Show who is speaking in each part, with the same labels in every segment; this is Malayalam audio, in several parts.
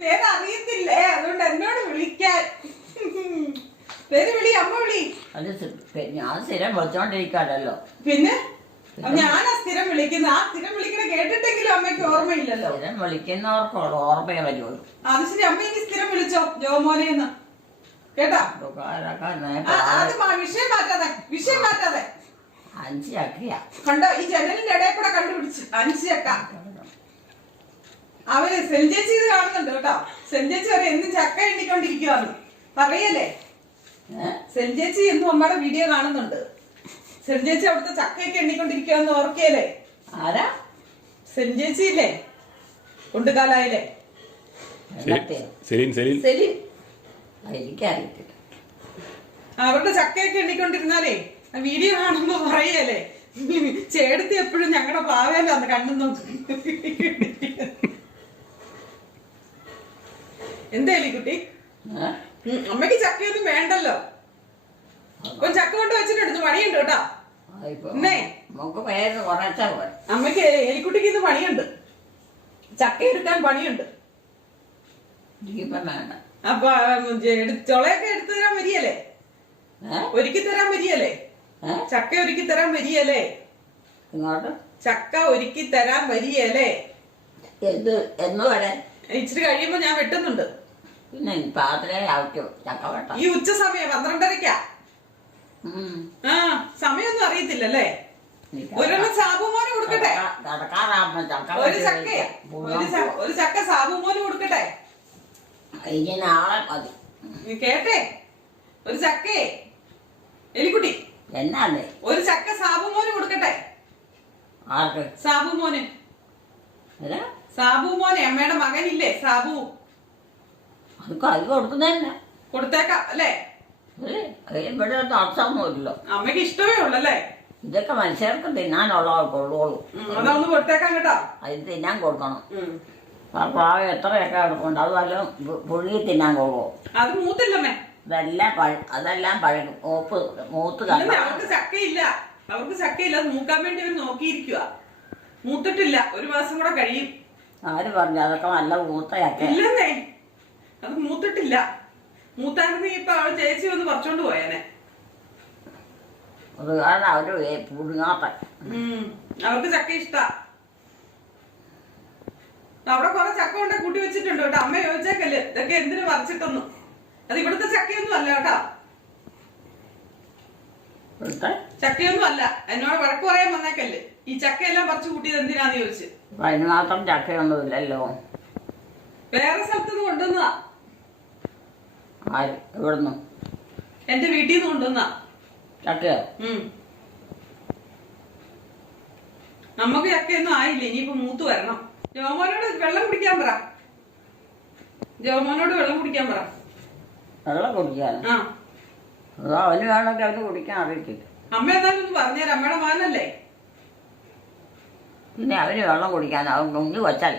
Speaker 1: പേര് അറിയത്തില്ലേ അതുകൊണ്ട് എന്നോട് വിളിക്കാൻ. പേര് വിളി അമ്മ വിളി.
Speaker 2: അത് സ്ഥി- ഞാൻ സ്ഥിരം വിളിച്ചോണ്ടിരിക്കാണല്ലോ.
Speaker 1: പിന്നെ? അപ്പൊ ഞാനാ സ്ഥിരം വിളിക്കുന്ന ആ സ്ഥിരം വിളിക്കണ കേട്ടിട്ടെങ്കിലും അമ്മയ്ക്ക് ഓർമ്മയില്ലല്ലോ.
Speaker 2: സ്ഥിരം വിളിക്കുന്നവർക്കുള്ള ഓർമ്മയെ വരുള്ളൂ.
Speaker 1: അത് ശരി അമ്മ ഇനി സ്ഥിരം വിളിച്ചോ? ജോമോനെന്ന്. കേട്ടാ?
Speaker 2: ആൾക്കാരൊക്കെ
Speaker 1: ആ,
Speaker 2: നേരത്തെ
Speaker 1: അത് മാ- വിഷയം മാറ്റാതെ വിഷയം മാറ്റാതെ.
Speaker 2: അഞ്ച്
Speaker 1: കണ്ടോ ഈ ജനലിന്റെ ഇടയിൽ കൂടെ കണ്ടുപിടിച്ച്. അഞ്ചിയക്ക അവർ സെഞ്ചേച്ചി ഇത് കാണുന്നുണ്ട് കേട്ടോ. സെഞ്ചേച്ചി അവരെ എന്നും ചക്ക എണ്ണിക്കൊണ്ടിരിക്കുവാന്ന്. പറയല്ലേ?
Speaker 2: സെൽജേച്ചി
Speaker 1: സെഞ്ചേച്ചി എന്നും അമ്മയുടെ വീഡിയോ കാണുന്നുണ്ട്. സെഞ്ചേച്ചി അവിടുത്തെ ചക്കയൊക്കെ എണ്ണിക്കൊണ്ടിരിക്കുവാന്ന് ഓർക്കയല്ലേ
Speaker 2: ആരാ?
Speaker 1: സെഞ്ചേച്ചി ഇല്ലേ? കൊണ്ടുകാലായില്ലേ?
Speaker 3: സെലീൻ സെലിൻ.
Speaker 1: സെലി
Speaker 2: എനിക്കറിയത്തില്ല.
Speaker 1: അവരുടെ ചക്കയൊക്കെ എണ്ണിക്കൊണ്ടിരുന്നാലേ വീഡിയോ കാണുമ്പോ പറയല്ലേ? ചേടത്തി എപ്പോഴും ഞങ്ങളുടെ പാവേലാന്ന് കണ്ണു നോക്കി. എന്തേലി
Speaker 2: എലിക്കുട്ടി
Speaker 1: അമ്മയ്ക്ക് അമ്മയ്ക്ക് ചക്കയൊന്നും വേണ്ടല്ലോ. ഇപ്പൊ ചക്ക കൊണ്ട് വെച്ചിട്ടുണ്ട് പണിയുണ്ട് കേട്ടോ.
Speaker 2: അമ്മയ്ക്ക്
Speaker 1: അമ്മയ്ക്ക് എലിക്കുട്ടിക്ക് ഇന്ന് പണിയുണ്ട്. ചക്ക എടുക്കാൻ പണിയുണ്ട്. അപ്പൊ ചൊളയൊക്കെ എടുത്തു തരാൻ വരികയല്ലേ? ഒരുക്കി തരാൻ വരികയല്ലേ?
Speaker 2: ഏ?
Speaker 1: ചക്ക ഒരുക്കി തരാൻ വരികയല്ലേ?
Speaker 2: ഇങ്ങോട്ട്.
Speaker 1: ചക്ക ഒരുക്കി തരാൻ വരികയല്ലേ?
Speaker 2: എന്ത് എന്ന് വരെ
Speaker 1: ഇച്ചിരി കഴിയുമ്പോ ഞാൻ വെട്ടുന്നുണ്ട്.
Speaker 2: പിന്നെ പാത്രേ ആവശ്യം ചക്കവട്ടം
Speaker 1: ഈ ഉച്ച സമയം പന്ത്രണ്ടരക്കാ. ആ സമയൊന്നും അറിയത്തില്ലല്ലേ? ഒരെണ്ണം സാബുമോന് കൊടുക്കട്ടെ. ഒരു ചക്ക
Speaker 2: സാബു
Speaker 1: ഒരു ചക്ക സാബുമോന് കൊടുക്കട്ടെ.
Speaker 2: ഇനി നാളെ മതി.
Speaker 1: കേട്ടെ? ഒരു ചക്കേ എലിക്കുട്ടി
Speaker 2: എന്നാണ്?
Speaker 1: ഒരു ചക്ക സാബുമോന് കൊടുക്കട്ടെ.
Speaker 2: ആർക്ക്?
Speaker 1: സാബുമോന്
Speaker 2: അല്ല
Speaker 1: സാബുമോനെ അമ്മയുടെ മകനില്ലേ സാബു?
Speaker 2: അത് കൈ കൊടുക്കുന്നതന്നെ
Speaker 1: കൊടുത്തേക്കാം അല്ലേ?
Speaker 2: അത് ഇവിടെ തടസ്സമൊന്നുമില്ലല്ലോ
Speaker 1: അമ്മയ്ക്ക് ഇഷ്ടമേ ഉള്ളല്ലേ?
Speaker 2: ഇതൊക്കെ മനുഷ്യർക്ക് തിന്നാനുള്ളവർ കൊള്ളുള്ളൂ.
Speaker 1: അതൊന്ന് കൊടുത്തേക്കാം കേട്ടോ.
Speaker 2: അത് തിന്നാൻ കൊടുക്കണം. ആ പ്രായം എത്രയൊക്കെ എടുക്കുന്നുണ്ട് അത് വല്ലതും പുഴുകി തിന്നാൻ കൊള്ളുമോ
Speaker 1: അത് മൂത്തില്ലമ്മേ.
Speaker 2: ഇതെല്ലാം പഴ അതെല്ലാം പഴ മൂപ്പ് മൂത്ത്
Speaker 1: അവർക്ക് ചക്കയില്ല അവർക്ക് ചക്കയില്ല അത് മൂക്കാൻ വേണ്ടി അവർ നോക്കിയിരിക്കുക മൂത്തിട്ടില്ല. ഒരു മാസം കൂടെ കഴിയും.
Speaker 2: ആര് പറഞ്ഞു? അതൊക്കെ നല്ല മൂത്തയാക്കേ.
Speaker 1: ഇല്ലെന്നേ. അത് മൂത്തിട്ടില്ല. മൂത്തായിരുന്നു ഇപ്പൊ അവൾ ചേച്ചി വന്ന് പറിച്ചോണ്ട് പോയേനെ.
Speaker 2: അവർ
Speaker 1: ഉം. അവർക്ക് ചക്ക ഇഷ്ട. അവിടെ കുറെ ചക്ക കൊണ്ട് കൂട്ടി വെച്ചിട്ടുണ്ട് കേട്ടോ. അമ്മ ചോദിച്ചേക്കല്ലേ ഇതൊക്കെ എന്തിനു പറിച്ചിട്ടൊന്നു? അത് ഇവിടുത്തെ ചക്കയൊന്നും അല്ല കേട്ടോ.
Speaker 2: ഇവിടുത്തെ?
Speaker 1: ചക്കയൊന്നും അല്ല. എന്നോട് വഴക്ക് പറയാൻ വന്നേക്കല്ലേ. ഈ ചക്കയെല്ലാം പറിച്ചു കൂട്ടിയത് എന്തിനാന്ന് ചോദിച്ചു.
Speaker 2: ചക്കയൊന്നുമില്ലല്ലോ ചക്കയൊന്നും ഇല്ലല്ലോ.
Speaker 1: വേറെ സ്ഥലത്തുനിന്ന് കൊണ്ടുവന്നതാ.
Speaker 2: ആര്? ഇവിടുന്ന്
Speaker 1: എന്റെ വീട്ടിൽ നിന്ന് കൊണ്ടുവന്നതാ.
Speaker 2: ചക്കയോ
Speaker 1: ഉം. നമുക്ക് ചക്കയൊന്നും ആയില്ല? ഇനിയിപ്പോ മൂത്ത് വരണം. ജോമോനോട് വെള്ളം കുടിക്കാൻ പറ. ജോമോനോട് വെള്ളം കുടിക്കാൻ പറ.
Speaker 2: വെള്ളം കുടിക്കാൻ?
Speaker 1: ആ.
Speaker 2: അതോ അവന് വേണമെങ്കിൽ അവന് കുടിക്കാൻ അറിയത്തില്ല.
Speaker 1: അമ്മ എന്തായാലും ഒന്ന് പറഞ്ഞേരാ അമ്മയുടെ മകനല്ലേ
Speaker 2: പിന്നെ അവന് വെള്ളം കുടിക്കാൻ അവൻ കുഞ്ഞു വച്ചാൽ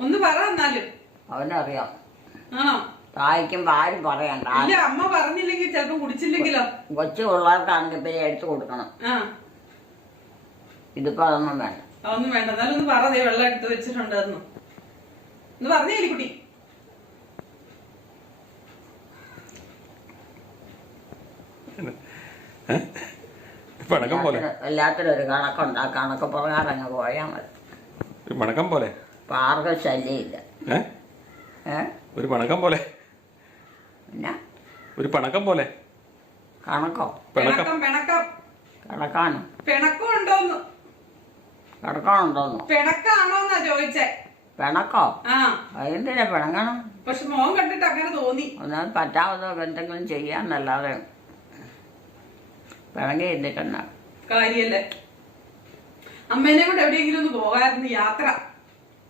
Speaker 1: ഒന്ന് പറ എന്നാലും.
Speaker 2: അവനറിയാം.
Speaker 1: ആണോ?
Speaker 2: തായ്ക്കുമ്പോൾ ആരും പറയണ്ട
Speaker 1: ഇല്ല അമ്മ പറഞ്ഞില്ലെങ്കിൽ ചിലപ്പോ കുടിച്ചില്ലെങ്കിലോ?
Speaker 2: കൊച്ചു പിള്ളേർക്കാണെങ്കിൽ പിന്നെ എടുത്തു കൊടുക്കണം.
Speaker 1: ആ.
Speaker 2: ഇതിപ്പോ അതൊന്നും വേണ്ട.
Speaker 1: അതൊന്നും വേണ്ട. എന്നാലും ഒന്ന് പറ ദേ വെള്ളം എടുത്ത് വെച്ചിട്ടുണ്ടായിരുന്നു എന്ന് ഒന്ന് പറഞ്ഞേ കുട്ടി.
Speaker 3: പണക്കം പോലെ.
Speaker 2: എല്ലാത്തിനും- ഒരു കണക്കുണ്ട് ആ കണക്ക് പ്രകാരം അങ്ങ് പോയാൽ മതി.
Speaker 3: ഒരു പണക്കം പോലെ.
Speaker 2: ആർക്കും ശല്യമില്ല
Speaker 3: ഒരു പണക്കം പോലെ. ഒരു പണക്കം പോലെ.
Speaker 2: കണക്കോ?
Speaker 3: പിണക്കം.
Speaker 1: പിണക്കം പിണക്കം.
Speaker 2: കിടക്കാനോ
Speaker 1: പിണക്കം ഉണ്ടോന്ന്? പിണക്കാണോന്നാ ചോദിച്ചേ.
Speaker 2: പിണക്കോ? എന്തിനാ പിണങ്ങണം?
Speaker 1: പക്ഷെ മോൻ കണ്ടിട്ട് അങ്ങനെ തോന്നി.
Speaker 2: ഒന്നാമത് പറ്റാമതോ എന്തെങ്കിലും ചെയ്യാന്നല്ലാതെ പിണങ്ങി ഇരുന്നിട്ടെന്നാ
Speaker 1: കാര്യല്ലേ? അമ്മേനെ കൂടെ എവിടെയെങ്കിലും ഒന്ന് പോകായിരുന്നു യാത്ര.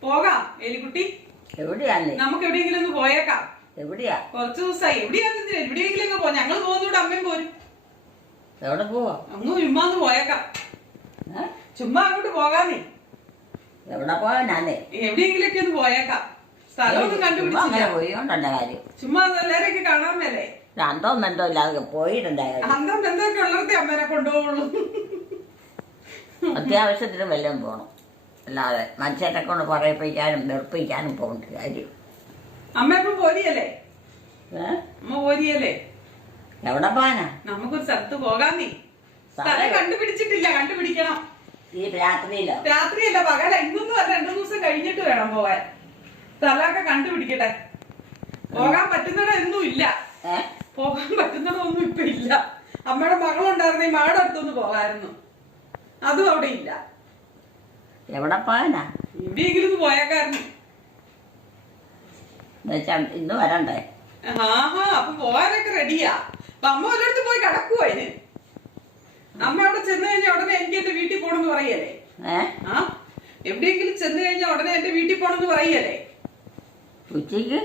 Speaker 1: പോകാം എലിക്കുട്ടി
Speaker 2: എവിടെയാന്നേ?
Speaker 1: നമുക്ക് എവിടെയെങ്കിലും ഒന്ന് പോയേക്കാം.
Speaker 2: എവിടെയാ?
Speaker 1: കുറച്ച് ദിവസമായി എവിടെയാന്ന് എവിടെയെങ്കിലും ഒക്കെ ഞങ്ങൾ പോകുന്നൂടെ അമ്മയും പോരും.
Speaker 2: എവിടെ പോവാ?
Speaker 1: അങ്ങ് ചുമ്മാ ഒന്ന് പോയേക്കാം ചുമ്മാ അങ്ങോട്ട് പോകാന്നേ
Speaker 2: എവിടെ പോവാനാന്നേ
Speaker 1: എവിടെയെങ്കിലും ഒക്കെ ഒന്ന് പോയേക്കാം. സ്ഥലമൊന്നും കണ്ടുപിടിച്ചില്ല.
Speaker 2: കാര്യം?
Speaker 1: ചുമ്മാ എല്ലാരെയൊക്കെ കാണാൻ മേലേ.
Speaker 2: രണ്ടോ മെന്തോ ഇല്ലാതെ പോയിട്ടുണ്ടായ കാര്യം.
Speaker 1: അന്തം ബന്ധമൊക്കെ ഉള്ളടത്തെ അമ്മേനെ കൊണ്ടുപോകുള്ളൂ
Speaker 2: അത്യാവശ്യത്തിന് വല്ലതും പോകണം അല്ലാതെ മനുഷ്യരെ കൊണ്ട് പറയിപ്പിക്കാനും വെറുപ്പിക്കാനും പോകേണ്ട കാര്യം.
Speaker 1: അമ്മ ഇപ്പൊ പോരിയല്ലേ അമ്മ പോരിയല്ലേ?
Speaker 2: എവിടെ പോകാനാ?
Speaker 1: നമുക്കൊരു സ്ഥലത്ത് പോകാൻ നീ സ്ഥലം? കണ്ടുപിടിച്ചിട്ടില്ല കണ്ടുപിടിക്കണം.
Speaker 2: ഈ രാത്രിയിലോ?
Speaker 1: രാത്രിയല്ല പകല ഇന്നൊന്നും അല്ല രണ്ടു ദിവസം കഴിഞ്ഞിട്ട് വേണം പോവാൻ സ്ഥലമൊക്കെ കണ്ടുപിടിക്കട്ടെ. പോകാൻ പറ്റുന്നിടൊന്നും ഇല്ല. പോകാൻ പറ്റുന്നിടൊന്നും ഇപ്പൊ ഇല്ല. അമ്മയുടെ മകളുണ്ടായിരുന്നെ മകളുടെ അടുത്തൊന്ന് പോകായിരുന്നു. അതും അവിടെ ഇല്ല.
Speaker 2: എവിടെ പോകാനാ
Speaker 1: എവിടെയെങ്കിലും
Speaker 2: എന്നുവെച്ചാ ഇന്ന് വരണ്ടേ?
Speaker 1: ആഹാ അപ്പൊ പോകാനൊക്കെ റെഡിയാ അപ്പൊ അമ്മ ഒരിടത്ത് പോയി കിടക്കുവോ അതിന്? അമ്മ അവിടെ ചെന്ന് കഴിഞ്ഞാൽ ഉടനെ എനിക്ക് എന്റെ വീട്ടിൽ പോണെന്ന് പറയല്ലേ? ആ? എവിടെയെങ്കിലും ചെന്ന് കഴിഞ്ഞാൽ ഉടനെ എന്റെ വീട്ടിൽ പോണെന്ന് പറയല്ലേ?
Speaker 2: ഉച്ചയ്ക്ക്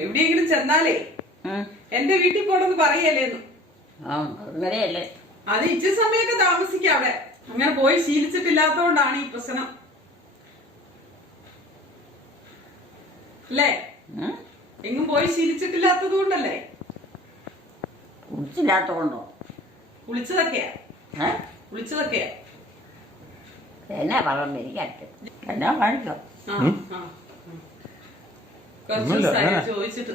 Speaker 1: എവിടെയെങ്കിലും ചെന്നാലേ. എന്റെ വീട്ടിൽ പോണെന്ന് പറയല്ലേന്ന്.
Speaker 2: ആ അങ്ങനെയല്ലേ.
Speaker 1: അത് ഇച്ച സമയൊക്കെ താമസിക്കാം അവിടെ. അങ്ങനെ പോയി ശീലിച്ചിട്ടില്ലാത്തോണ്ടാണ് ഈ പ്രശ്നം. അല്ലേ? എങ്ങും പോയി ശീലിച്ചിട്ടില്ലാത്തത് കൊണ്ടല്ലേ
Speaker 2: കുളിച്ചില്ലാത്തോണ്ടോ?
Speaker 1: കുളിച്ചതൊക്കെയാ. കുളിച്ചതൊക്കെയാ.
Speaker 2: എന്നാ പറഞ്ഞു എന്നാ കാണിക്കോ.
Speaker 1: ചോദിച്ചിട്ട്.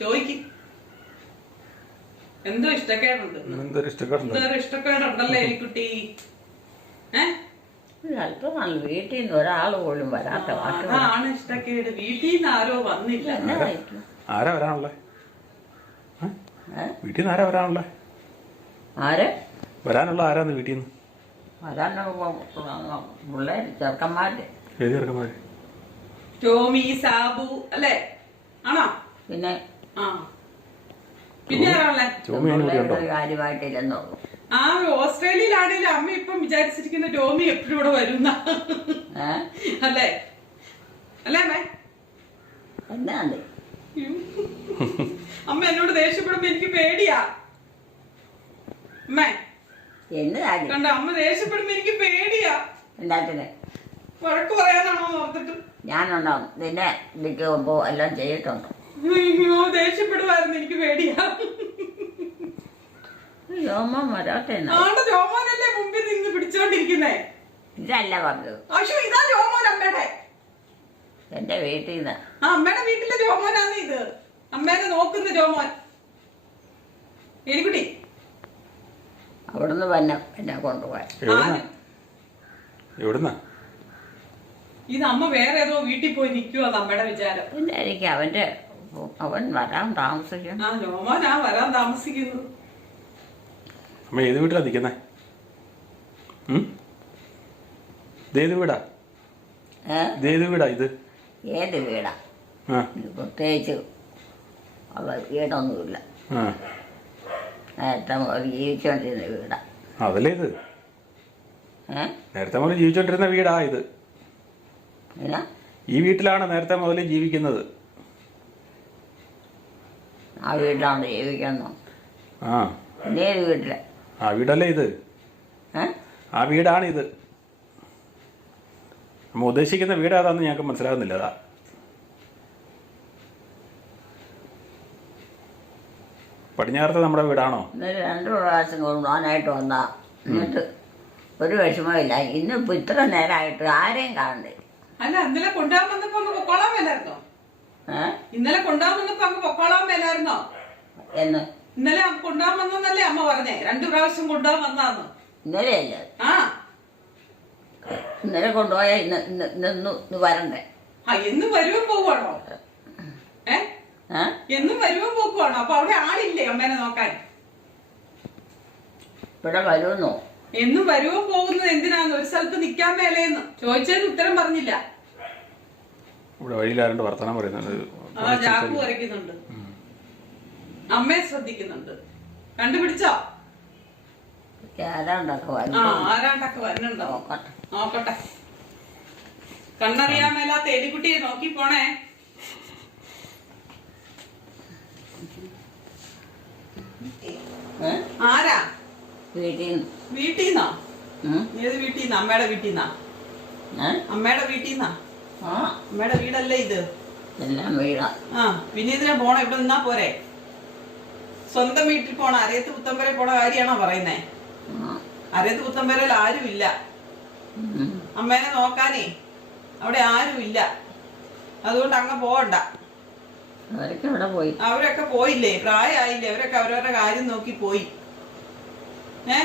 Speaker 1: ചോദിക്ക്. എന്തോ ഇഷ്ടക്കേടുണ്ട് എന്തോ ഇഷ്ടക്കേടുണ്ടല്ലേ എലിക്കുട്ടി ഏ
Speaker 2: അല്പം നല്ല വീട്ടിൽ നിന്ന് ഒരാൾ പോലും വരാത്ത വാക്ക്
Speaker 1: അതാണ് ഇഷ്ടക്കേട്. വീട്ടിൽ നിന്ന് ആരോ വന്നില്ല
Speaker 3: ആരാ വരാനുള്ളേ? വീട്ടിൽ നിന്ന് ആരാ വരാനുള്ളേ?
Speaker 2: ആര്?
Speaker 3: വരാനുള്ള ആരാന്ന് വീട്ടിൽ നിന്ന്
Speaker 2: പിള്ളേർ ചെറുക്കന്മാര്.
Speaker 3: ഏത് ചെറുക്കന്മാര്?
Speaker 1: ടോമി സാബു അല്ലേ? ആണോ?
Speaker 2: പിന്നെ
Speaker 1: ആ. പിന്നെ
Speaker 2: കാര്യമായിട്ടില്ലെന്നുള്ളൂ
Speaker 1: ആ ഓസ്ട്രേലിയയിലാണെങ്കിൽ അമ്മ ഇപ്പം വിചാരിച്ചിരിക്കുന്ന ഡോമി എപ്പോഴും ഇവിടെ വരുന്ന. അല്ലേ? അല്ലേ അമ്മേ?
Speaker 2: എന്നാണ്.
Speaker 1: അമ്മ എന്നോട് ദേഷ്യപ്പെടുമ്പോ എനിക്ക് പേടിയാ. അമ്മേ. കണ്ട അമ്മ ദേഷ്യപ്പെടുമ്പോ എനിക്ക് പേടിയാ. വഴക്ക് പറയാനാണോ ഓർത്തിട്ട്?
Speaker 2: ഞാനുണ്ടോ? നിന്നെ എല്ലാം ചെയ്തിട്ടുണ്ടോ?
Speaker 1: ദേഷ്യപ്പെടുവായിരുന്നു. എനിക്ക് പേടിയാ.
Speaker 2: രോമം വരാത്ത
Speaker 1: ആണ്ട് ജോമോനല്ലേ മുമ്പിൽ നിന്ന് പിടിച്ചോണ്ടിരിക്കുന്നേ?
Speaker 2: ഇതല്ല പറഞ്ഞത്
Speaker 1: അശു ഇതാ ജോമോൻ അമ്മയുടെ.
Speaker 2: എന്റെ വീട്ടിൽ നിന്ന്.
Speaker 1: ആ അമ്മയുടെ വീട്ടിലെ രോമോനാണ് ഇത്. അമ്മേനെ നോക്കുന്ന ജോമോൻ എലിക്കുട്ടി.
Speaker 2: അവിടുന്ന് വന്ന എന്നെ കൊണ്ടുപോയി
Speaker 3: എവിടുന്നാ?
Speaker 1: ഇത് അമ്മ വേറെ ഏതോ വീട്ടിൽ പോയി നിൽക്കുവോ അമ്മയുടെ വിചാരം.
Speaker 2: പിന്നെ എനിക്ക് അവന്റെ അവൻ വരാൻ താമസിക്കും
Speaker 1: ആ രോമോനാ വരാൻ താമസിക്കുന്നത്
Speaker 3: അമ്മ ഏത് വീട്ടിലാണ് നിൽക്കുന്നേ? ഇതേത് വീടാ? ഇതേത് വീടാ ഇത്?
Speaker 2: ഏത് വീടാ? പ്രത്യേകിച്ച് വീടൊന്നുമില്ല. നേരത്തെ മുതൽ ജീവിച്ചുകൊണ്ടിരുന്ന വീടാ.
Speaker 3: അതല്ലേ ഇത്? നേരത്തെ മുതൽ ജീവിച്ചോണ്ടിരുന്ന വീടാ ഇത്. ഈ വീട്ടിലാണ് നേരത്തെ മുതൽ ജീവിക്കുന്നത്.
Speaker 2: ആ വീട്ടിലാണ് ജീവിക്കുന്നത്.
Speaker 3: ആ.
Speaker 2: ഇതേത് ഏത് വീട്ടിൽ.
Speaker 3: ആ വീടല്ലേ ഇത്? ആ വീടാണ് ഇത്. നമ്മൾ ഉദ്ദേശിക്കുന്ന വീട് ഏതാണെന്ന് ഞങ്ങൾക്ക് മനസ്സിലാകുന്നില്ല അതാ. പടിഞ്ഞാറത്തെ നമ്മുടെ വീടാണോ?
Speaker 2: രണ്ട് പ്രാവശ്യം കൊണ്ടുപോകാനായിട്ട് വന്നാ. എന്നിട്ട് ഒരു വിഷമമില്ല ഇന്നിപ്പോ ഇത്ര നേരമായിട്ട് ആരെയും കാണണ്ടേ
Speaker 1: അല്ല ഇന്നലെ കൊണ്ടുപോകാൻ വന്നപ്പോ അങ്ങ് പൊക്കോളാൻ മേലായിരുന്നോ?
Speaker 2: ഏ?
Speaker 1: ഇന്നലെ കൊണ്ടുപോകാൻ വന്നപ്പോ അങ്ങ് പൊക്കോളാൻ മേലായിരുന്നോ?
Speaker 2: എന്ന്?
Speaker 1: ഇന്നലെ കൊണ്ടുപോകാൻ വന്നല്ലേ അമ്മ പറഞ്ഞേ? രണ്ടു പ്രാവശ്യം കൊണ്ടുപോകാൻ വന്നാന്ന്
Speaker 2: ഇന്നലെയല്ലേ?
Speaker 1: ആ.
Speaker 2: ഇന്നലെ കൊണ്ടുപോയാ ഇന്ന് വരണ്ടേ?
Speaker 1: ആ എന്നും വരുവും പോവുകയാണോ ഏ?
Speaker 2: ഏ
Speaker 1: എന്നും വരുവും പോക്കുവാണോ അപ്പൊ അവിടെ ആളില്ലേ അമ്മേനെ നോക്കാൻ?
Speaker 2: ഇവിടെ വരുമെന്നോ?
Speaker 1: എന്നും വരുവോ പോകുന്നത് എന്തിനാന്ന്? ഒരു സ്ഥലത്ത് നിക്കാൻ മേലേന്ന്. ചോദിച്ചതിന് ഉത്തരം പറഞ്ഞില്ല.
Speaker 3: ഇവിടെ വഴിയിലാരണ്ട് വർത്തമാനം പറയുന്നുണ്ട്.
Speaker 1: ആ ജാക്കു വരയ്ക്കുന്നുണ്ട്. അമ്മയെ ശ്രദ്ധിക്കുന്നുണ്ട്. കണ്ടുപിടിച്ചോ?
Speaker 2: ആരാണ്ടൊക്കെ
Speaker 1: ആ
Speaker 2: വരും
Speaker 1: ആരാണ്ടൊക്കെ വരുന്നുണ്ടോ?
Speaker 2: നോക്കട്ടെ.
Speaker 1: നോക്കട്ടെ. കണ്ണറിയാൻ മേലാത്ത എലിക്കുട്ടിയെ നോക്കി പോണേ. ആരാ?
Speaker 2: വീട്ടിൽ നിന്ന്
Speaker 1: വീട്ടിൽ നിന്നോ
Speaker 2: ഉം?
Speaker 1: ഏത് വീട്ടിൽ നിന്ന് അമ്മയുടെ വീട്ടിൽ നിന്നാ അമ്മയുടെ വീട്ടിൽ നിന്നാ അമ്മയുടെ വീടല്ലേ ഇത്?
Speaker 2: എല്ലാം വീടാ.
Speaker 1: ആ പിന്നെ ഇതിനെ പോണ ഇവിടെ നിന്നാ പോരെ? സ്വന്തം വീട്ടിൽ പോണ അരയത്ത് പുത്തമ്പരെ പോണ കാര്യമാണോ പറയുന്നേ? അരയത്ത് പുത്തമ്പരയിൽ ആരും ഇല്ല. അമ്മേനെ നോക്കാനേ അവിടെ ആരും ഇല്ല. അതുകൊണ്ട് അങ്ങ് പോകണ്ട
Speaker 2: അവരൊക്കെ അവിടെ പോയി.
Speaker 1: അവരൊക്കെ പോയില്ലേ? പ്രായമായില്ലേ? അവരൊക്കെ അവരവരുടെ കാര്യം നോക്കി പോയി. ഏ?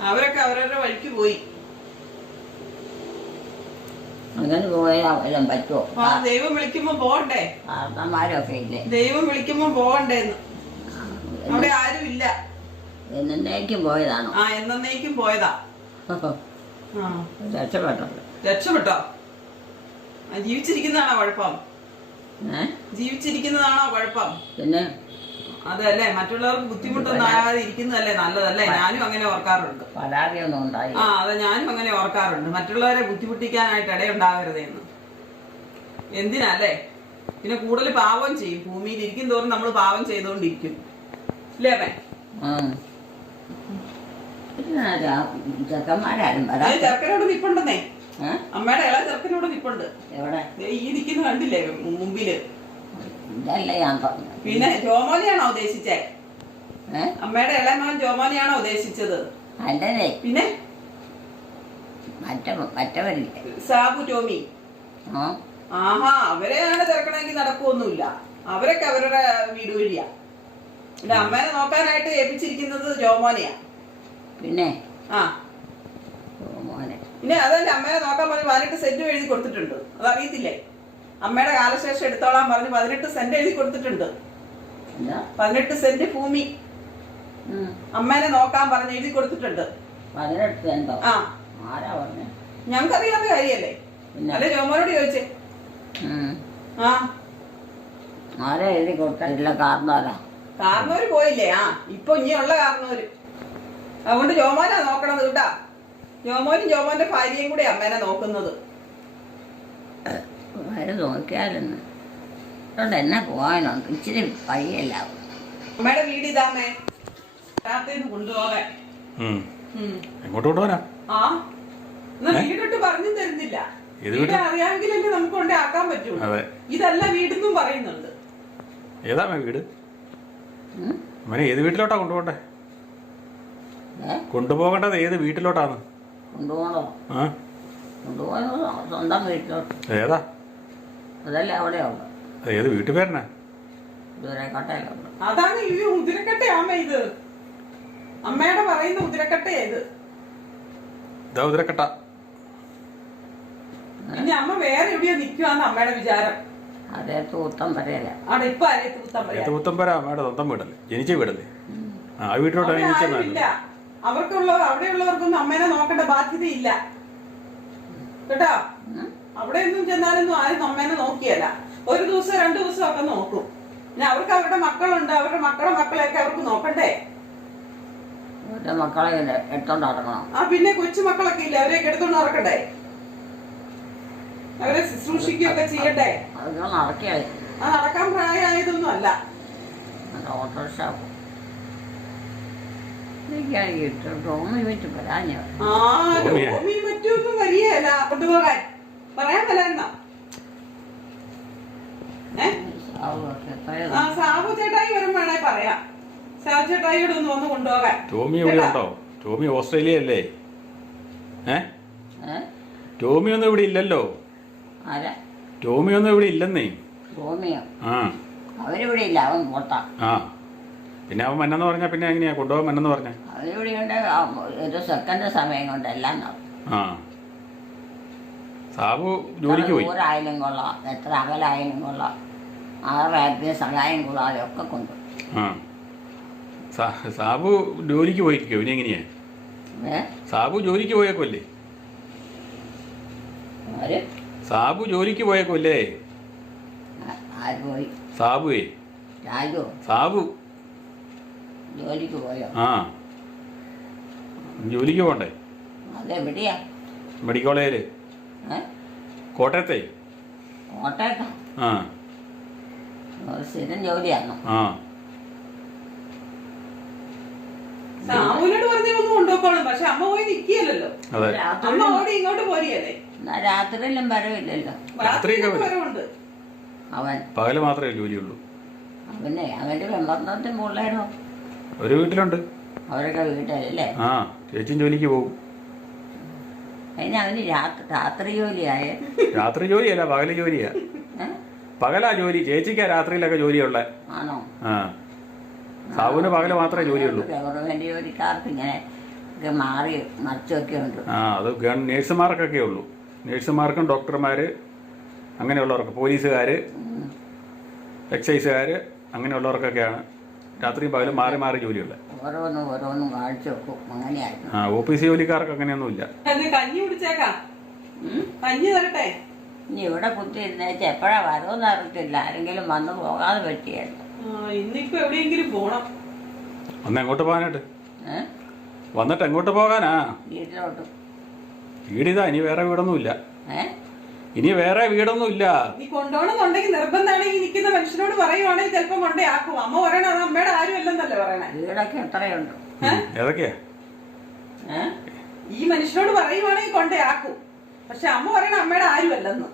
Speaker 1: അവരൊക്കെ അവരവരുടെ വഴിക്ക് പോയി.
Speaker 2: അങ്ങനെ പോയാൽ പറ്റുമോ?
Speaker 1: ദൈവം വിളിക്കുമ്പോ പോകണ്ടേ ദൈവം വിളിക്കുമ്പോ പോകണ്ടേന്ന് അവിടെ ആരും ഇല്ല
Speaker 2: എന്നേക്കും പോയതാണോ?
Speaker 1: ആ എന്നേക്കും പോയതാ. രക്ഷപ്പെട്ടോ? രക്ഷപ്പെട്ടോ ജീവിച്ചിരിക്കുന്നതാണോ കുഴപ്പം? ജീവിച്ചിരിക്കുന്നതാണോ കുഴപ്പം?
Speaker 2: പിന്നെ?
Speaker 1: അതല്ലേ മറ്റുള്ളവർക്ക് ബുദ്ധിമുട്ടൊന്നും ആകാതെ ഇരിക്കുന്നതല്ലേ നല്ലതല്ലേ? ഞാനും അങ്ങനെ ഓർക്കാറുണ്ട്. ആ അതെ ഞാനും അങ്ങനെ ഓർക്കാറുണ്ട്. മറ്റുള്ളവരെ ബുദ്ധിമുട്ടിക്കാനായിട്ട് ഇടയുണ്ടാകരുതെന്ന്. എന്തിനല്ലേ പിന്നെ കൂടുതൽ പാവം ചെയ്യും. ഭൂമിയിൽ ഇരിക്കും തോറും നമ്മൾ പാവം ചെയ്തുകൊണ്ടിരിക്കും.
Speaker 2: ആരാ? ചെക്കന്മാരാരും വരാം.
Speaker 1: ചെറുക്കനോട് നിപ്പുണ്ടെന്നേ? അമ്മയുടെ ഇളയ ചെറുക്കനോട് നിപ്പുണ്ട്.
Speaker 2: എവിടെ?
Speaker 1: ഈ നിൽക്കുന്ന കണ്ടില്ലേ മുമ്പിൽ.
Speaker 2: ഇതല്ലേ ഞാൻ പറഞ്ഞു
Speaker 1: പിന്നെ ജോമോനെയാണോ ഉദ്ദേശിച്ചേ? അമ്മയുടെ ഇളയ മകൻ ജോമോനെയാണോ ഉദ്ദേശിച്ചത്?
Speaker 2: അല്ലേ
Speaker 1: പിന്നെ?
Speaker 2: മറ്റ മറ്റവരില്ലേ?
Speaker 1: സാബു ടോമി. ആഹാ അവരെയാണ് തിരക്കണമെങ്കിൽ നടക്കുവൊന്നുമില്ല. അവരൊക്കെ അവരുടെ വീട് വഴിയാ. അമ്മേനെ നോക്കാനായിട്ട് ഏൽപ്പിച്ചിരിക്കുന്നത് ജോമോനെയാ.
Speaker 2: പിന്നെ?
Speaker 1: ആ.
Speaker 2: ഓ
Speaker 1: പിന്നെ അതല്ല അമ്മേനെ നോക്കാൻ പറഞ്ഞ് പതിനെട്ട് സെന്റ് എഴുതി കൊടുത്തിട്ടുണ്ട്. അതറിയത്തില്ലേ? അമ്മയുടെ കാലശേഷം എടുത്തോളാൻ പറഞ്ഞ് പതിനെട്ട് സെന്റ് എഴുതി കൊടുത്തിട്ടുണ്ട്. പതിനെട്ട് സെന്റ് ഭൂമി. അമ്മേനെ നോക്കാൻ പറഞ്ഞ് എഴുതി കൊടുത്തിട്ടുണ്ട്.
Speaker 2: പതിനെട്ട് എന്തോ
Speaker 1: ആ.
Speaker 2: ആരാ പറഞ്ഞു?
Speaker 1: ഞങ്ങൾക്കറിയാവുന്ന കാര്യല്ലേ? അല്ലെ ജോമോനോട് ചോദിച്ചേ. ആ.
Speaker 2: ആരാ എഴുതി കൊടുത്തില്ല കാരണവരാ
Speaker 1: കാരണവര് പോയില്ലേ? ആ ഇപ്പൊ ഇനിയുള്ള കാരണവര്. അതുകൊണ്ട് ജോമോനാ നോക്കണത് കേട്ടാ. ജോമോനും ജോമോന്റെ ഭാര്യയും കൂടി അമ്മേനെ നോക്കുന്നത്.
Speaker 2: വരെ നോക്കിയാലെന്ന്. അതുകൊണ്ട് എന്നെ പോകാനുണ്ട് ഇച്ചിരി വഴിയല്ല
Speaker 1: അമ്മയുടെ വീട് ഇതാമേ രാത്രിന്ന് കൊണ്ടുപോകാൻ.
Speaker 3: എങ്ങോട്ട് കൊണ്ടുപോകാനാ
Speaker 1: ആ എന്നാ വീടിട്ട് പറഞ്ഞു തരുന്നില്ല. വീട് അറിയാമെങ്കിലല്ലേ നമുക്ക് കൊണ്ടേ ആക്കാൻ പറ്റുള്ളൂ.
Speaker 3: അതെ.
Speaker 1: ഇതല്ല വീടെന്നും പറയുന്നുണ്ട്.
Speaker 3: ഏതാ വീട്? അമ്മനെ ഏത് വീട്ടിലോട്ടാ കൊണ്ടുപോകണ്ടേ? കൊണ്ടുപോകേണ്ടത് ഏത് വീട്ടിലോട്ടാണ്
Speaker 2: കൊണ്ടുപോകണോ?
Speaker 3: ആ.
Speaker 2: കൊണ്ടുപോകുന്നത് സ്വന്തം വീട്ടിലോട്ട്.
Speaker 3: ഏതാ?
Speaker 2: അതല്ലേ അവിടെയുള്ളു
Speaker 3: അത് ഏത് വീട്ടു പേരനാ
Speaker 2: ദൂരെ
Speaker 1: അതാണ് ഈ ഉതിരക്കട്ട അമ്മ ഇത്. അമ്മയുടെ പറയുന്ന ഉതിരക്കട്ടയാ ഏത്
Speaker 3: ഇതാ ഉദരക്കട്ട
Speaker 1: ഇനി അമ്മ വേറെ എവിടെയോ നിക്കുവാന്ന് അമ്മയുടെ വിചാരം.
Speaker 2: അതേ തൂത്തം വരെയല്ല.
Speaker 1: അവിടെ ഇപ്പൊ ആരെ പറയാ
Speaker 3: പുത്തമ്പര അമ്മയുടെ സ്വന്തം വീടല്ലേ? ജനിച്ച വീടല്ലേ? ആ ആ വീട്ടിലോട്ടാണ്
Speaker 1: അവിടെ
Speaker 3: ജനിച്ചെന്നാണ്
Speaker 1: അവർക്കുള്ള അവിടെയുള്ളവർക്കൊന്നും അമ്മേനെ നോക്കേണ്ട ബാധ്യതയില്ല. കേട്ടോ? അവിടെയൊന്നും ചെന്നാലൊന്നും ആരും അമ്മേനെ നോക്കിയല്ല. ഒരു ദിവസം രണ്ടു ദിവസം ഒക്കെ നോക്കും. പിന്നെ അവർക്ക് അവരുടെ മക്കളുണ്ട്. അവരുടെ മക്കളുടെ മക്കളെയൊക്കെ അവർക്ക് നോക്കണ്ടേ?
Speaker 2: മക്കളെ എടുത്തോണ്ട് നടക്കണം.
Speaker 1: ആ പിന്നെ കൊച്ചു മക്കളൊക്കെ ഇല്ല? അവരെയൊക്കെ എടുത്തോണ്ട് നടക്കണ്ടേ? അവരെ ശുശ്രൂഷിക്കുകയൊക്കെ ചെയ്യട്ടെ. ആ നടക്കാൻ പ്രായമായതൊന്നും അല്ല കൊണ്ടുപോകാൻ പറയാൻ സാബു ചേട്ടായി വരും വേണേ പറയാം. സാബു ചേട്ടായിയോട് ഒന്ന് വന്ന് കൊണ്ടുപോകാൻ.
Speaker 3: ടോമി ഇവിടെ ഉണ്ടോ? ടോമി ഓസ്ട്രേലിയ അല്ലേ ഏ? ടോമി ഒന്നും ഇവിടെ ഇല്ലല്ലോ.
Speaker 2: ആരാ?
Speaker 3: ടോമി ഒന്നും ഇവിടെ ഇല്ലെന്നേ.
Speaker 2: ടോമിയോ?
Speaker 3: ആ.
Speaker 2: അവരിവിടെ ഇല്ല അവൻ പോട്ടാ
Speaker 3: ആ. പിന്നെ അവൻ മന്നെന്ന് പറഞ്ഞാൽ പിന്നെ എങ്ങനെയാ? കൊണ്ടുപോകാൻ മന്നെന്ന് പറഞ്ഞാ?
Speaker 2: അവരിവിടെ ഉണ്ട് ഒരു സെക്കൻഡ് സമയം കൊണ്ട് എല്ലാം നടക്കും.
Speaker 3: ആ. സാബു ജോലിക്ക് പോയി.
Speaker 2: ദൂരായാലും കൊള്ളാം എത്ര അകലായാലും കൊള്ളാം. ആറായിരത്തിന് സഹായം കൂടാതെ ഒക്കെ കൊണ്ടു.
Speaker 3: ആ. സാബു ജോലിക്ക് പോയിരിക്കോ പിന്നെ എങ്ങനെയാ?
Speaker 2: ഏ?
Speaker 3: സാബു ജോലിക്ക് പോയേക്കല്ലേ
Speaker 2: അവർ
Speaker 3: സാബു ജോലിക്ക് പോയേക്കല്ലേ
Speaker 2: ആ- ആര് പോയി?
Speaker 3: സാബുവേ?
Speaker 2: രാജു?
Speaker 3: സാബു?
Speaker 2: ജോലിക്ക് പോയോ?
Speaker 3: ആ. ജോലിക്ക് പോണ്ടേ?
Speaker 2: അതെവിടെയാ?
Speaker 3: മെഡിക്കൽ കോളേജിൽ
Speaker 2: ഏ?
Speaker 3: കോട്ടയത്തെ?
Speaker 2: കോട്ടയത്താ?
Speaker 3: ആ.
Speaker 2: ഒരു സ്ഥിരം ജോലിയാണോ
Speaker 3: ആ.
Speaker 1: സാബുവിനോട് പറഞ്ഞ ഒന്ന് കൊണ്ടുപോക്കോളും പക്ഷെ അമ്മ പോയി നിൽക്കിയല്ലോ
Speaker 3: അതെ.
Speaker 1: അമ്മ ഓടി ഇങ്ങോട്ട് പോരിയല്ലേ.
Speaker 2: രാത്രിയിലും വരവില്ലല്ലോ.
Speaker 3: രാത്രിയൊക്കെ വരും.
Speaker 1: വരവുണ്ട്.
Speaker 2: അവൻ.
Speaker 3: പകൽ മാത്രമേ ജോലിയുള്ളൂ.
Speaker 2: അവനെ അവന്റെ വെമ്പന്തത്തും പിള്ളേരോ
Speaker 3: ഒരു വീട്ടിലുണ്ട്.
Speaker 2: അവരൊക്കെ വീട്ടിലല്ലേ
Speaker 3: ആ ചേച്ചിയും ജോലിക്ക് പോകും.
Speaker 2: അതിന് അവന് രാത്രി രാത്രി ജോലിയായ.
Speaker 3: രാത്രി ജോലിയല്ല പകൽ ജോലിയാ. പകലാ ജോലി ചേച്ചിക്കാ രാത്രിയിലൊക്കെ ജോലിയുള്ള.
Speaker 2: ആണോ?
Speaker 3: ആ. സാബുവിന് പകൽ മാത്രമേ ജോലിയുള്ളൂ.
Speaker 2: ഗവൺമെന്റ് ജോലിക്കാർക്ക് ഇങ്ങനെ ഒക്കെ മാറി മറിച്ചൊക്കെ ഉണ്ട്.
Speaker 3: ആ അത് ഗവൺ നേഴ്സുമാർക്കൊക്കെ ഉള്ളൂ. നേഴ്സുമാർക്കും ഡോക്ടർമാർ അങ്ങനെയുള്ളവർക്ക് പോലീസുകാർ എക്സൈസുകാർ അങ്ങനെയുള്ളവർക്കൊക്കെയാണ്. രാത്രി പകലും മാറി മാറി ജോലിയുള്ളത്.
Speaker 2: ഓരോന്നും ഓരോന്നും കാണിച്ചു വെക്കും. അങ്ങനെയായിരുന്നു.
Speaker 3: ആ ഓഫീസ് ജോലിക്കാർക്ക് അങ്ങനെയൊന്നുമില്ല.
Speaker 1: ഇല്ല കഞ്ഞി കുടിച്ചേക്കാം. കഞ്ഞി തരട്ടെ?
Speaker 2: ഇനി ഇവിടെ കുത്തിയിരുന്നേച്ച് എപ്പോഴാ വരവെന്ന് അറിയത്തില്ല. ആരെങ്കിലും വന്ന് പോകാതെ പറ്റിയായിരുന്നു
Speaker 1: ആ, ഇന്നിപ്പോ എവിടെയെങ്കിലും പോണം.
Speaker 3: ഒന്ന് എങ്ങോട്ട് പോകാനായിട്ട്? വന്നിട്ട് എങ്ങോട്ട് പോകാനാ?
Speaker 2: വീട്ടിലോട്ട്.
Speaker 3: വീടിതാ ഇനി വേറെ വീടൊന്നുമില്ല.
Speaker 2: ഇല്ല
Speaker 3: ഇനി വേറെ വീടൊന്നുമില്ല.
Speaker 1: നീ കൊണ്ടോണെന്നുണ്ടെങ്കിൽ നിർബന്ധമാണെങ്കിൽ നിൽക്കുന്ന മനുഷ്യനോട് പറയുവാണെങ്കിൽ ചിലപ്പോ കൊണ്ടേ ആക്കും അമ്മ പറയണ അത് അമ്മയുടെ ആരും അല്ലെന്നല്ലേ പറയണേ.
Speaker 2: വീടൊക്കെ എത്രയുണ്ട്?
Speaker 3: ഉം. ഏതൊക്കെയാ?
Speaker 1: ഈ മനുഷ്യനോട് പറയുവാണെങ്കിൽ കൊണ്ടേ ആക്കും പക്ഷെ അമ്മ പറയണ അമ്മയുടെ ആരും അല്ലെന്ന്.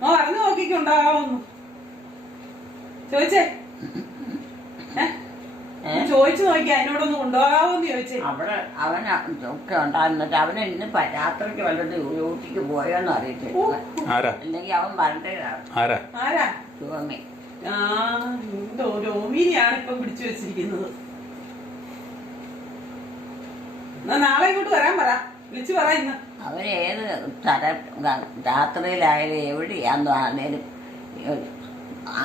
Speaker 1: അമ്മ പറഞ്ഞു നോക്കിക്കുണ്ടാവുന്നു. ചോദിച്ചേ? ഏ? ചോദിച്ചു നോക്കി എന്നോടൊന്ന് കൊണ്ടുപോകാവോന്ന് ചോദിച്ചു.
Speaker 2: അവിടെ അവൻ ഒക്കെ ഉണ്ടായിരുന്നിട്ട് അവൻ ഇന്ന് രാത്രിക്ക് വല്ലത് ഊട്ടിക്ക് പോയോന്ന് അറിയത്തില്ല.
Speaker 3: ആരാ?
Speaker 2: അല്ലെങ്കിൽ അവൻ പറഞ്ഞേ
Speaker 3: ആരാ?
Speaker 1: ആരാ?
Speaker 2: ശിവമേ
Speaker 1: ആ എന്തോ രോമിനിയാണ് ഇപ്പം പിടിച്ചു വെച്ചിരിക്കുന്നത്. എന്നാ നാളെ ഇങ്ങോട്ട് വരാൻ പറ. വിളിച്ചു പറ ഇന്ന്.
Speaker 2: അവൻ ഏത് തര രാത്രിയിലായാലും എവിടെയാന്ന് ആണേലും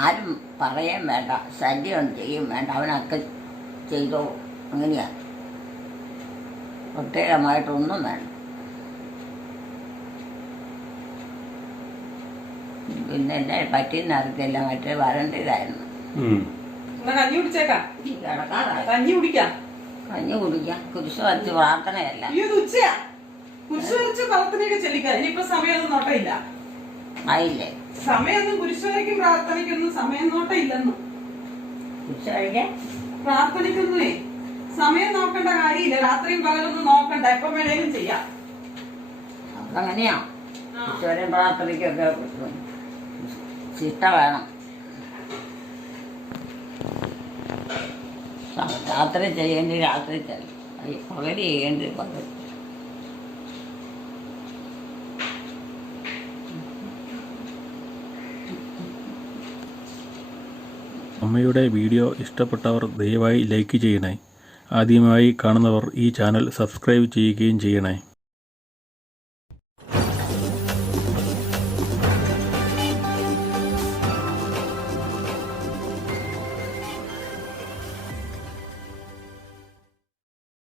Speaker 2: ആരും പറയാൻ വേണ്ട. ശല്യം ചെയ്യും വേണ്ട. അവനൊക്കെ ചെയ്തോ? അങ്ങനെയാ. പ്രത്യേകമായിട്ടൊന്നും വേണ്ട. പിന്നെ എന്നെ പറ്റിയെന്ന് അറിയത്തില്ല. മറ്റേ വരണ്ടതായിരുന്നു
Speaker 1: കഞ്ഞി കുടിച്ചേക്കാം. കഞ്ഞി കുടിക്കാം.
Speaker 2: കഞ്ഞി കുടിക്കാം. കുരിശ് വരച്ച് പ്രാർത്ഥനയല്ല.
Speaker 1: അയ്യോ ഇത് ഉച്ചയാ. കുരിശ് വരച്ച് പ്രാർത്ഥനയൊക്കെ ചെല്ലിക്കാം. ഇനിയിപ്പോ സമയമൊന്നും നോട്ടമില്ല.
Speaker 2: ആയില്ലേ?
Speaker 1: സമയമൊന്നും കുരിശ് വരയ്ക്കും പ്രാർത്ഥനയ്ക്കൊന്നും സമയം നോട്ടമില്ലെന്ന്.
Speaker 2: കുരിശ് കഴിക്കാൻ
Speaker 1: പ്രാർത്ഥനയ്ക്കൊന്നുമേ സമയം നോക്കേണ്ട കാര്യമില്ല. രാത്രിയും പകലൊന്നും നോക്കണ്ട. എപ്പം വേണേലും ചെയ്യാം.
Speaker 2: അതങ്ങനെയാ
Speaker 1: ആ.
Speaker 2: ഈശ്വരൻ പ്രാർത്ഥനയ്ക്കൊക്കെ ചിട്ട വേണം. രാത്രി ചെയ്യേണ്ടി രാത്രി ചെയ്യണം ഈ പകൽ ചെയ്യേണ്ടി പകൽ
Speaker 4: അമ്മയുടെ വീഡിയോ ഇഷ്ടപ്പെട്ടവർ ദയവായി ലൈക്ക് ചെയ്യണേ. ആദ്യമായി കാണുന്നവർ ഈ ചാനൽ സബ്സ്ക്രൈബ് ചെയ്യുകയും ചെയ്യണേ.